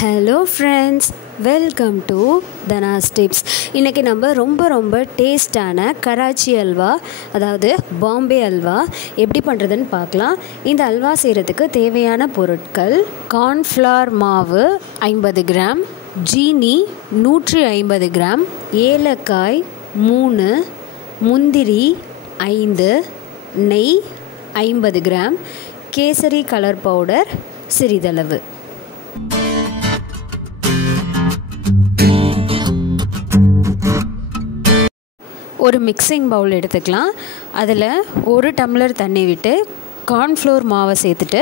Hello friends, welcome to Dhana's tips. இன்றைக்கி நம்ம ரொம்ப டேஸ்டான கராச்சி அல்வா, அதாவது பாம்பே அல்வா எப்படி பண்ணுறதுன்னு பார்க்கலாம். இந்த அல்வா செய்கிறதுக்கு தேவையான பொருட்கள்: கார்ன்ஃப்ளவர் மாவு 50 கிராம், ஜீனி 150 கிராம், ஏலக்காய் 3, முந்திரி 5, நெய் 50 கிராம், கேசரி கலர் பவுடர் சிறிதளவு. ஒரு மிக்சிங் பவுல் எடுத்துக்கலாம். அதில் 1 டம்ளர் தண்ணி விட்டு கார்ன்ஃப்ளவர் மாவை சேர்த்துட்டு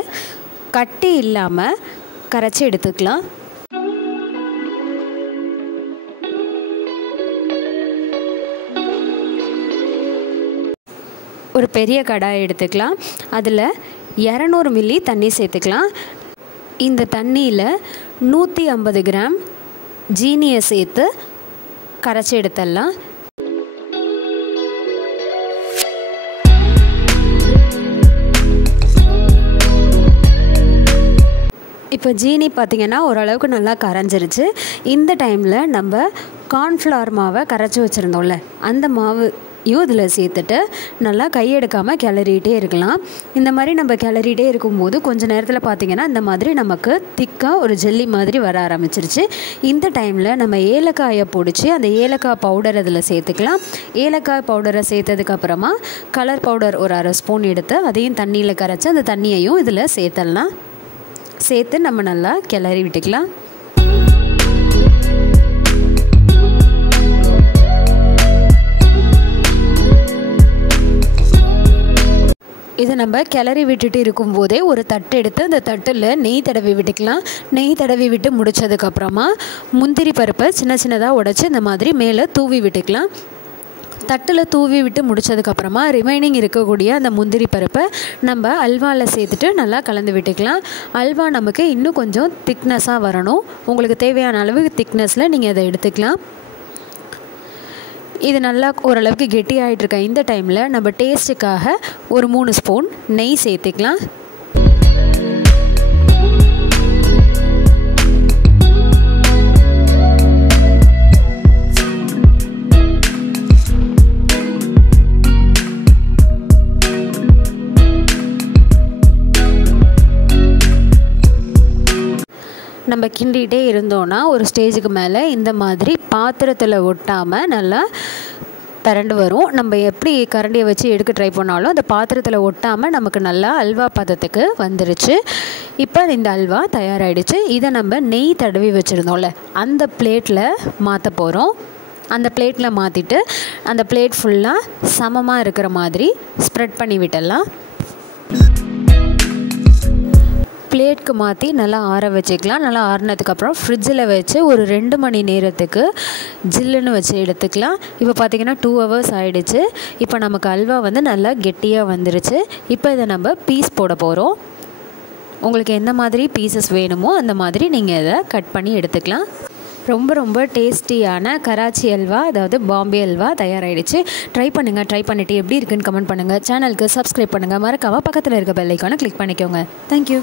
கட்டி இல்லாமல் கரைச்சி எடுத்துக்கலாம். ஒரு பெரிய கடாய் எடுத்துக்கலாம். அதில் 200 மில்லி தண்ணி சேர்த்துக்கலாம். இந்த தண்ணியில் 150 கிராம் ஜீனியை சேர்த்து கரைச்சி எடுத்துடலாம். இப்போ ஜீனி பார்த்திங்கன்னா ஓரளவுக்கு நல்லா கரைஞ்சிருச்சு. இந்த டைமில் நம்ம கார்ன்ஃப்ளவர் மாவை கரைச்சி வச்சுருந்தோம்ல, அந்த மாவையும் இதில் சேர்த்துட்டு நல்லா கையெடுக்காமல் கிளறிட்டே இருக்கலாம். இந்த மாதிரி நம்ம கிளறிட்டே இருக்கும்போது கொஞ்சம் நேரத்தில் பார்த்திங்கன்னா இந்த மாதிரி நமக்கு திக்காக ஒரு ஜெல்லி மாதிரி வர ஆரம்பிச்சிருச்சு. இந்த டைமில் நம்ம ஏலக்காயை பிடிச்சி அந்த ஏலக்காய் பவுடர் அதில் சேர்த்துக்கலாம். ஏலக்காய் பவுடரை சேர்த்ததுக்கப்புறமா கலர் பவுடர் ஒரு 1/2 ஸ்பூன் எடுத்து அதையும் தண்ணியில் கரைச்சி அந்த தண்ணியையும் இதில் சேர்த்துடலாம். சேர்த்து நம்ம நல்லா கிளறி விட்டுக்கலாம். இதை நம்ம கிளறி விட்டுட்டு இருக்கும்போதே ஒரு தட்டு எடுத்து அந்த தட்டில் நெய் தடவி விட்டுக்கலாம். நெய் தடவி விட்டு முடித்ததுக்கப்புறமா முந்திரி பருப்பை சின்னதாக உடைச்சி இந்த மாதிரி மேலே தூவி விட்டுக்கலாம். தட்டில் தூவி விட்டு முடித்ததுக்கப்புறமா ரிமைனிங் இருக்கக்கூடிய அந்த முந்திரி பருப்பை நம்ம அல்வாவில் சேர்த்துட்டு நல்லா கலந்து விட்டுக்கலாம். அல்வா நமக்கு இன்னும் கொஞ்சம் திக்னஸாக வரணும். உங்களுக்கு தேவையான அளவு திக்னஸில் நீங்கள் அதை எடுத்துக்கலாம். இது நல்லா ஓரளவுக்கு கெட்டியாகிட்டு இந்த டைமில் நம்ம டேஸ்ட்டுக்காக ஒரு 3 ஸ்பூன் நெய் சேர்த்துக்கலாம். நம்ம கிண்டிகிட்டே இருந்தோன்னா ஒரு ஸ்டேஜுக்கு மேலே இந்த மாதிரி பாத்திரத்தில் ஒட்டாமல் நல்லா திரண்டு வரும். நம்ம எப்படி கரண்டியை வச்சு எடுக்க ட்ரை பண்ணாலும் அந்த பாத்திரத்தில் ஒட்டாமல் நமக்கு நல்லா அல்வா பதத்துக்கு வந்துருச்சு. இப்போ இந்த அல்வா தயாராகிடுச்சு. இதை நம்ம நெய் தடவி வச்சுருந்தோம்ல, அந்த பிளேட்டில் மாற்ற போகிறோம். அந்த பிளேட்டில் மாற்றிட்டு அந்த பிளேட் ஃபுல்லாக சமமாக இருக்கிற மாதிரி ஸ்ப்ரெட் பண்ணி விட்டுடலாம். பிளேட்க்கு மாற்றி நல்லா ஆற வச்சுக்கலாம். நல்லா ஆறினதுக்கப்புறம் ஃப்ரிட்ஜில் வச்சு ஒரு 2 மணி நேரத்துக்கு ஜில்லுன்னு வச்சு எடுத்துக்கலாம். இப்போ பார்த்திங்கன்னா 2 ஹவர்ஸ் ஆகிடுச்சு. இப்போ நமக்கு அல்வா நல்லா கெட்டியாக வந்துருச்சு. இப்போ இதை நம்ம பீஸ் போட போகிறோம். உங்களுக்கு எந்த மாதிரி பீசஸ் வேணுமோ அந்த மாதிரி நீங்கள் இதை கட் பண்ணி எடுத்துக்கலாம். ரொம்ப டேஸ்டியான கராச்சி அல்வா, அதாவது பாம்பே அல்வா தயாராகிடுச்சு. ட்ரை பண்ணிவிட்டு எப்படி இருக்குன்னு கமெண்ட் பண்ணுங்கள். சேனலுக்கு சப்ஸ்கிரைப் பண்ணுங்கள். மறக்காமல் பக்கத்தில் இருக்க பெல் ஐக்கானை கிளிக் பண்ணிக்கோங்க. தேங்க்யூ.